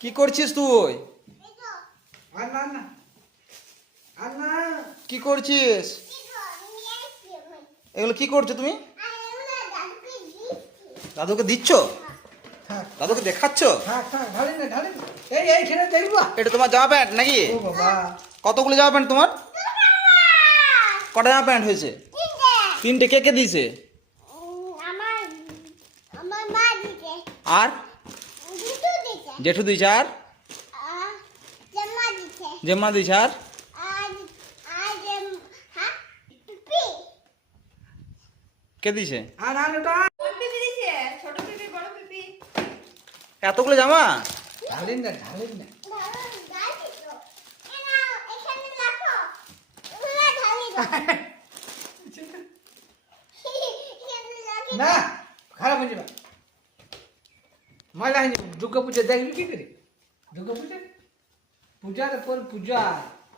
কি করছিস তুই? আর না না আর না কি করছিস? এগুলো কি করছো তুমি? দাদুকে দিচ্ছ? থাক দাদুকে দেখাচ্ছ? থাক থাক ঢালি না ঢালি না। এইখানে দেখবা। এটা তোমার জামা প্যান্ট নাকি? ও বাবা কতগুলো জামা প্যান্ট তোমার? কটা জামা প্যান্ট হয়েছে? তিনটে। কে কে দিয়েছে? আর জেঠু দিয়েছে। আর জেম্মা দিয়েছে। আর কে দিয়েছে? আর আর ওটা এতগুলো জামা? ঢালি না ঢালি না না খারাপ হয়ে যাবে ময়লা হয়ে যাবে দুর্গা পূজা দেখবি কি করে দুর্গা পূজা পূজার পর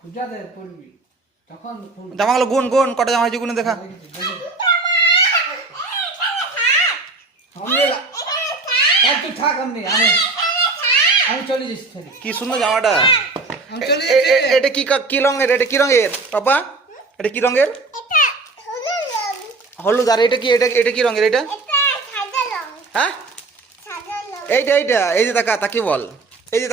পূজাতে পড়বি তখন জামাগুলো গুন গুন, কটা জামা হয়েছে গুনে দেখা। তুই থাক আমি চলে যাচ্ছি কি সুন্দর জামাটা। আমি চলে এটা কি কি রঙের? এটা কি রঙের পাপা? এটা কি রঙের? হলুদ। আর এটা কি? এটা কি রঙের? এটা হ্যাঁ, এইটা এই যে তাকা, তাকে বল। এই যে